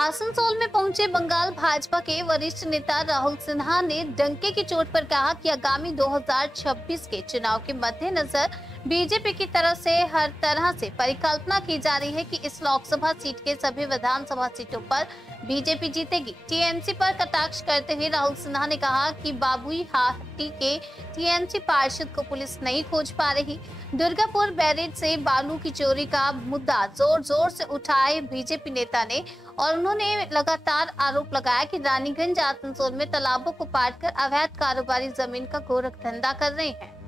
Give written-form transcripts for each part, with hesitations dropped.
आसनसोल में पहुंचे बंगाल भाजपा के वरिष्ठ नेता राहुल सिन्हा ने डंके की चोट पर कहा कि आगामी 2026 के चुनाव के मद्देनजर बीजेपी की तरफ से हर तरह से परिकल्पना की जा रही है कि इस लोकसभा सीट के सभी विधानसभा सीटों पर बीजेपी जीतेगी। टीएमसी पर कटाक्ष करते हुए राहुल सिन्हा ने कहा कि बाबुईहाटी के टीएमसी पार्षद को पुलिस नहीं खोज पा रही। दुर्गापुर बैरेज से बालू की चोरी का मुद्दा जोर जोर से उठाए बीजेपी नेता ने और उन्होंने लगातार आरोप लगाया कि रानीगंज आसनसोल में तालाबों को पाट कर अवैध कारोबारी जमीन का गोरख धंधा कर रहे हैं।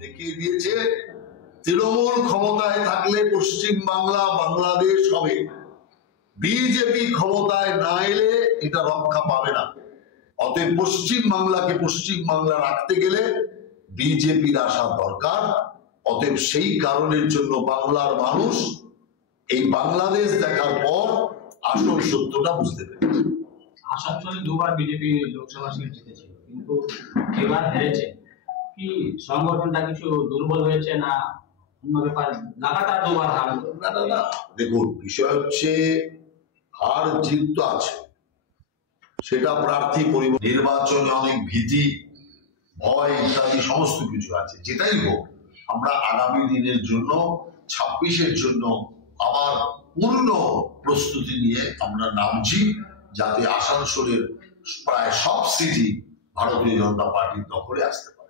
দেখিয়ে দিয়েছে তৃণমূল ক্ষমতায় থাকলে পশ্চিম বাংলা বাংলাদেশ হবে, বিজেপি ক্ষমতায় না এলে এটা রক্ষা পাবে না। অতএব পশ্চিম বাংলাকে পশ্চিম বাংলা রাখতে গেলে বিজেপির আসা দরকার। অতএব সেই কারণের জন্য বাংলার মানুষ এই বাংলাদেশ দেখার পর আসল সত্যটা বুঝতে পেরেছে। আসানসোলে দুবার বিজেপি লোকসভা সিট জিতেছে, কিন্তু এবার হেরেছে। কি সংগঠনটা কিছু দুর্বল হয়েছে না অন্য ব্যাপার? লাগাতার দুবার হার। না, দেখুন বিষয় হচ্ছে হার জিত তো আছে, সেটা প্রার্থী নির্বাচনে অনেক ভীতি ভয় ইত্যাদি সমস্ত কিছু আছে। যেটাই হোক, আমরা আগামী দিনের জন্য 26-এর জন্য আবার পূর্ণ প্রস্তুতি নিয়ে আমরা নামছি, যাতে আসানসোলের প্রায় সব সিটি ভারতীয় জনতা পার্টির দখলে আসতে পারে।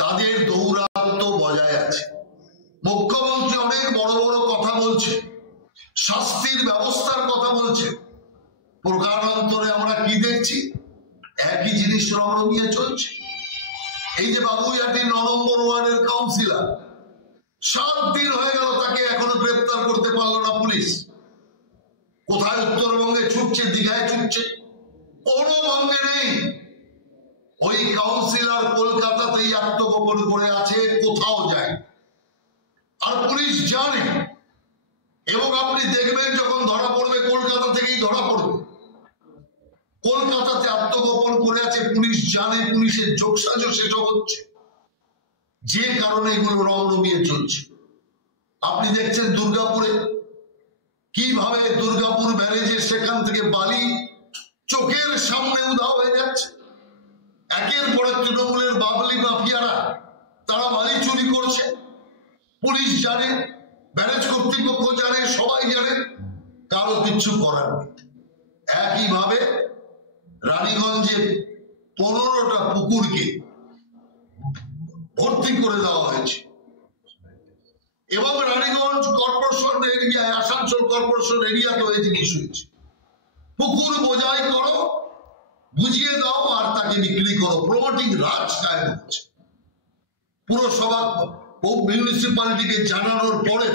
তাদের দৌরাত্ম্য বজায় আছে। মুখ্যমন্ত্রী অনেক বড় বড় কথা বলছে, শাস্তির ব্যবস্থার কথা বলছে। প্রকারান্তরে আমরা কি দেখছি? একই জিনিস রমরমিয়ে চলছে। এই যে বাবুইহাটির 9 নম্বর ওয়ার্ডের কাউন্সিলর, 7 দিন হয়ে গেল, তাকে এখনো গ্রেফতার করতে পারলো না পুলিশ। কোথায় উত্তরবঙ্গে ছুটছে, দীঘায় ছুটছে, কোনো ভঙ্গে নেই। ওই কাউন্সিলর কলকাতাতেই আত্মগোপন করে আছে, কোথাও যায়। আর পুলিশ জানে, এবং আপনি দেখবেন যখন ধরা পড়বে কলকাতা থেকেই ধরা পড়বে। কলকাতাতে আত্মগোপন করে আছে, পুলিশ জানে, পুলিশের যোগসাজশ সেটা হচ্ছে, যে কারণে এগুলো রমরমিয়ে চলছে। আপনি দেখছেন দুর্গাপুরে কিভাবে দুর্গাপুর ব্যারেজের সেখান থেকে বালি চোখের সামনে উধাও হয়ে যাচ্ছে। একের পর এক তৃণমূলের বাবলি মাফিয়ারা তারা বালি চুরি করছে। পুলিশ জানে, ব্যারেজ কর্তৃপক্ষ জানে, সবাই জানে, কারো কিচ্ছু করার নেই। একইভাবে রানীগঞ্জে 15টা পুকুরকে ভর্তি করে দেওয়া হয়েছে, এবং রানীগঞ্জ কর্পোরেশন এরিয়ায়, আসানসোল কর্পোরেশন এরিয়াতেও এই জিনিস হয়েছে। পুকুর বোঝাই করো, বুঝিয়ে দাও, আর তাকে বিক্রি করো, প্রমোটিং রাজ কায়েম হচ্ছে। পুরসভা মিউনিসিপ্যালিটিকে জানানোর পরে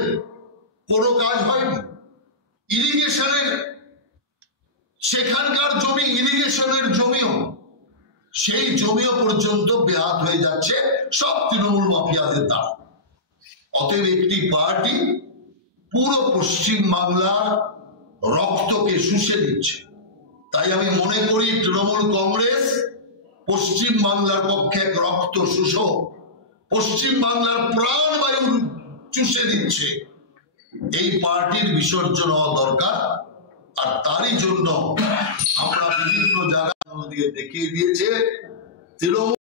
কোনো কাজ হয়নি। ইরিগেশনের সেখানকার জমি, ইরিগেশনের জমিও, সেই জমিও পর্যন্ত বেহাত হয়ে যাচ্ছে সব তৃণমূল মাফিয়াদের দ্বারা। অতএব একটি পার্টি পুরো পশ্চিম বাংলার রক্তকে শুষে দিচ্ছে। তাই আমি মনে করি তৃণমূল কংগ্রেস পশ্চিম বাংলার পক্ষে এক রক্ত শোষক, পশ্চিম বাংলার প্রাণবায়ু চুষে দিচ্ছে। এই পার্টির বিসর্জন হওয়া দরকার। আর তারই জন্য আমরা বিভিন্ন জায়গায় দেখিয়ে দিয়েছে তৃণমূল